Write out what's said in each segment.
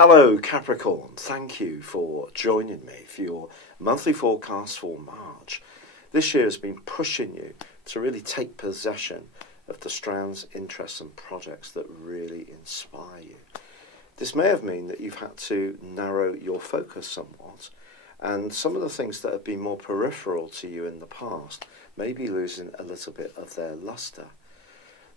Hello Capricorn, thank you for joining me for your monthly forecast for March. This year has been pushing you to really take possession of the strands, interests and projects that really inspire you. This may have meant that you've had to narrow your focus somewhat, and some of the things that have been more peripheral to you in the past may be losing a little bit of their luster.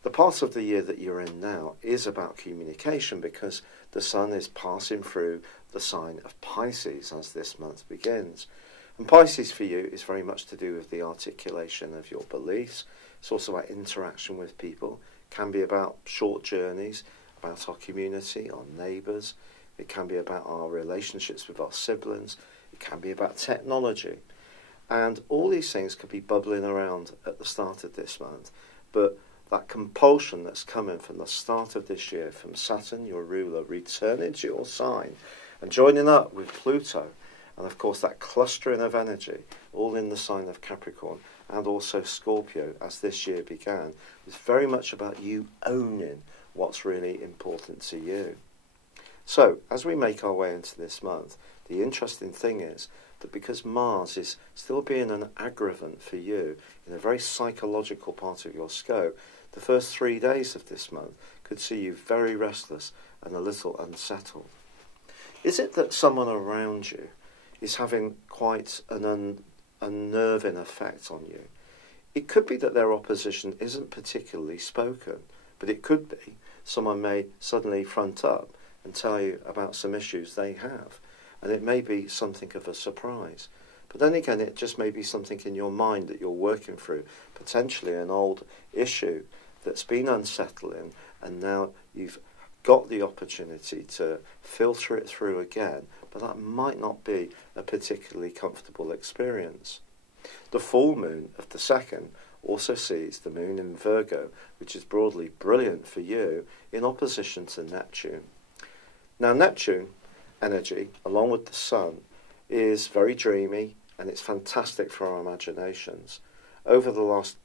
The part of the year that you're in now is about communication because the sun is passing through the sign of Pisces as this month begins. And Pisces for you is very much to do with the articulation of your beliefs. It's also about interaction with people. It can be about short journeys, about our community, our neighbours. It can be about our relationships with our siblings. It can be about technology. And all these things could be bubbling around at the start of this month. But that compulsion that's coming from the start of this year, from Saturn, your ruler, returning to your sign and joining up with Pluto, and of course that clustering of energy, all in the sign of Capricorn, and also Scorpio, as this year began, was very much about you owning what's really important to you. So, as we make our way into this month, the interesting thing is that because Mars is still being an aggravant for you in a very psychological part of your scope, the first 3 days of this month could see you very restless and a little unsettled. Is it that someone around you is having quite an unnerving effect on you? It could be that their opposition isn't particularly spoken, but it could be someone may suddenly front up and tell you about some issues they have, and it may be something of a surprise. But then again, it just may be something in your mind that you're working through, potentially an old issue that's been unsettling, and now you've got the opportunity to filter it through again, but that might not be a particularly comfortable experience. The full moon of the 2nd also sees the moon in Virgo, which is broadly brilliant for you, in opposition to Neptune. Now Neptune energy, along with the sun, is very dreamy, and it's fantastic for our imaginations. Over the last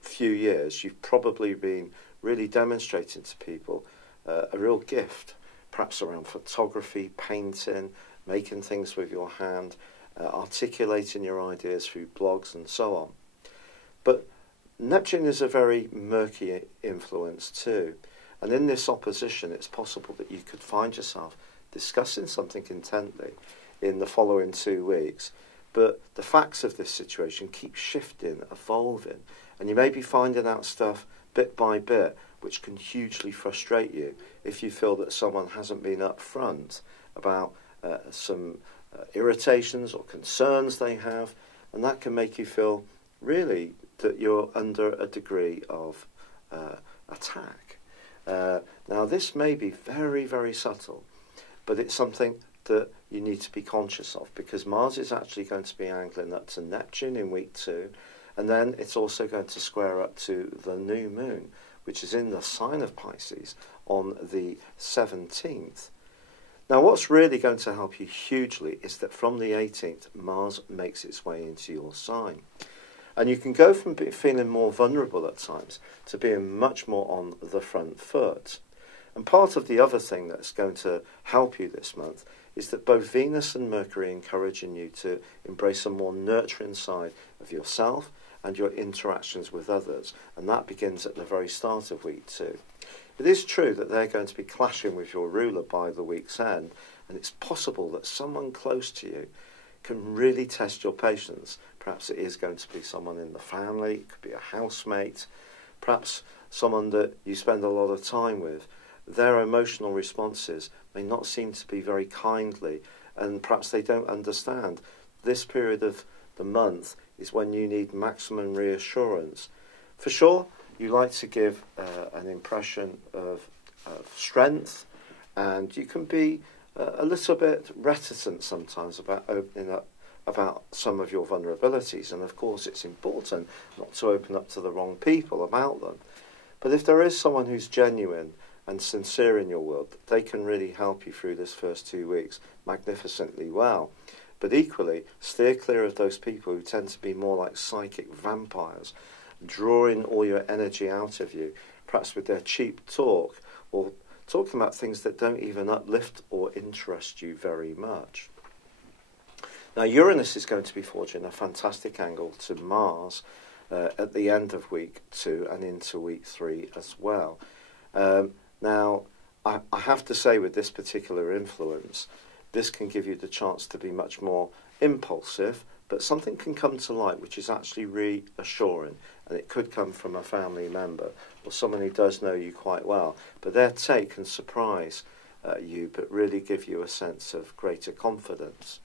few years, you've probably been really demonstrating to people a real gift, perhaps around photography, painting, making things with your hand, articulating your ideas through blogs and so on. But Neptune is a very murky influence too, and in this opposition it's possible that you could find yourself discussing something intently in the following 2 weeks, but the facts of this situation keep shifting, evolving, and you may be finding out stuff bit by bit which can hugely frustrate you if you feel that someone hasn't been upfront about some irritations or concerns they have, and that can make you feel really that you're under a degree of attack. Now this may be very, very subtle, but it's something that you need to be conscious of, because Mars is actually going to be angling up to Neptune in week 2, and then it's also going to square up to the new moon, which is in the sign of Pisces on the 17th. Now what's really going to help you hugely is that from the 18th, Mars makes its way into your sign. And you can go from feeling more vulnerable at times to being much more on the front foot. And part of the other thing that's going to help you this month is that both Venus and Mercury are encouraging you to embrace a more nurturing side of yourself and your interactions with others. And that begins at the very start of week 2. It is true that they're going to be clashing with your ruler by the week's end, and it's possible that someone close to you can really test your patience. Perhaps it is going to be someone in the family, it could be a housemate, perhaps someone that you spend a lot of time with. Their emotional responses may not seem to be very kindly, and perhaps they don't understand. This period of the month is when you need maximum reassurance. For sure, you like to give an impression of strength, and you can be a little bit reticent sometimes about opening up about some of your vulnerabilities, and of course it's important not to open up to the wrong people about them. But if there is someone who's genuine and sincere in your world, they can really help you through this first 2 weeks magnificently well. But equally, steer clear of those people who tend to be more like psychic vampires, drawing all your energy out of you, perhaps with their cheap talk or talking about things that don't even uplift or interest you very much. Now, Uranus is going to be forging a fantastic angle to Mars at the end of week 2 and into week 3 as well. Now, I have to say with this particular influence, this can give you the chance to be much more impulsive, but something can come to light which is actually reassuring, and it could come from a family member or someone who does know you quite well, but their take can surprise you, but really give you a sense of greater confidence.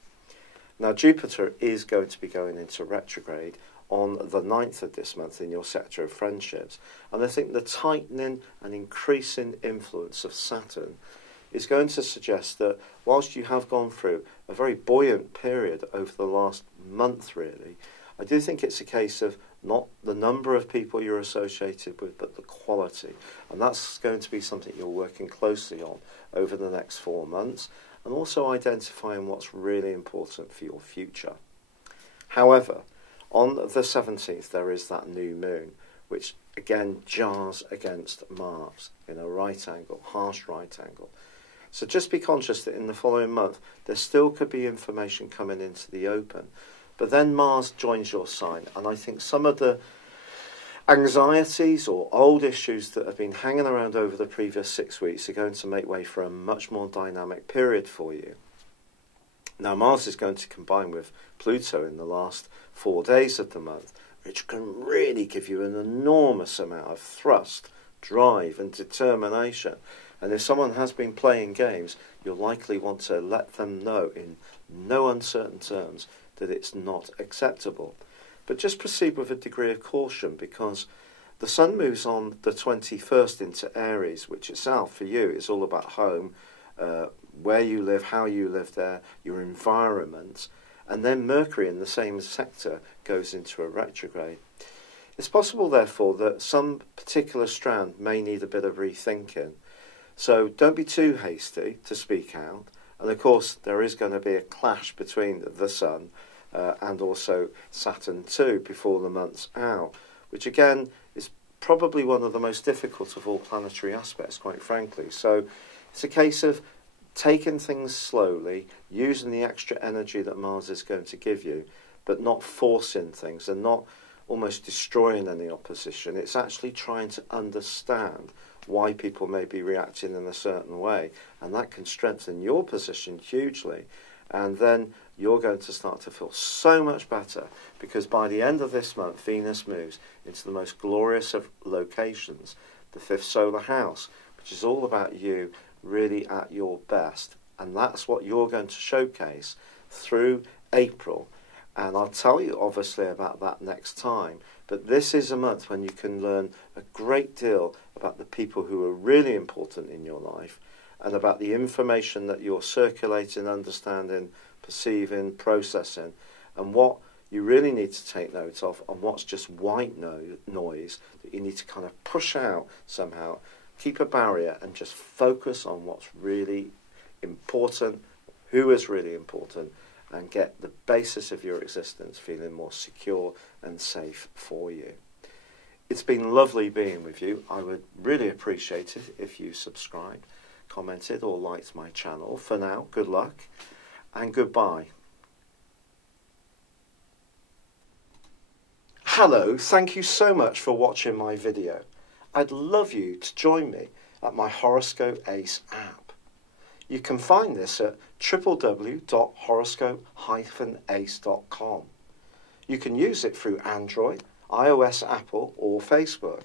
Now, Jupiter is going to be going into retrograde on the 9th of this month in your sector of friendships, and I think the tightening and increasing influence of Saturn is going to suggest that whilst you have gone through a very buoyant period over the last month, really, I do think it's a case of not the number of people you're associated with, but the quality. And that's going to be something you're working closely on over the next 4 months, and also identifying what's really important for your future. However, on the 17th, there is that new moon, which again jars against Mars in a right angle, harsh right angle. So just be conscious that in the following month, there still could be information coming into the open. But then Mars joins your sign, and I think some of the anxieties or old issues that have been hanging around over the previous 6 weeks are going to make way for a much more dynamic period for you. Now, Mars is going to combine with Pluto in the last 4 days of the month, which can really give you an enormous amount of thrust, drive and determination. And if someone has been playing games, you'll likely want to let them know in no uncertain terms that it's not acceptable. But just proceed with a degree of caution, because the Sun moves on the 21st into Aries, which itself for you is all about home, where you live, how you live there, your environment. And then Mercury in the same sector goes into a retrograde. It's possible, therefore, that some particular strand may need a bit of rethinking. So don't be too hasty to speak out. And of course, there is going to be a clash between the Sun and also Saturn too before the month's out, which again is probably one of the most difficult of all planetary aspects, quite frankly. So it's a case of taking things slowly, using the extra energy that Mars is going to give you, but not forcing things and not almost destroying any opposition. It's actually trying to understand why people may be reacting in a certain way, and that can strengthen your position hugely. And then you're going to start to feel so much better, because by the end of this month, Venus moves into the most glorious of locations, the 5th solar house, which is all about you really at your best. And that's what you're going to showcase through April. And I'll tell you obviously about that next time. But this is a month when you can learn a great deal about the people who are really important in your life, and about the information that you're circulating, understanding, perceiving, processing, and what you really need to take note of, and what's just white noise that you need to kind of push out somehow, keep a barrier, and just focus on what's really important, who is really important, and get the basis of your existence feeling more secure and safe for you. It's been lovely being with you. I would really appreciate it if you subscribed, commented or liked my channel. For now, good luck and goodbye. Hello, thank you so much for watching my video. I'd love you to join me at my Horoscope Ace app. You can find this at www.horoscope-ace.com. You can use it through Android, iOS, Apple or Facebook.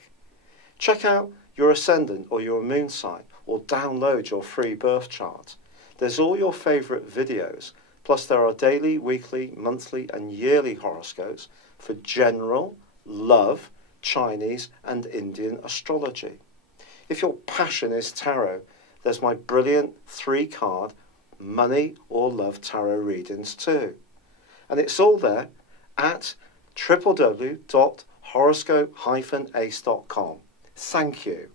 Check out your ascendant or your moon sign, or download your free birth chart. There's all your favourite videos, plus there are daily, weekly, monthly and yearly horoscopes for general, love, Chinese and Indian astrology. If your passion is tarot, there's my brilliant 3-card money or love tarot readings too. And it's all there at www.horoscope-ace.com. Thank you.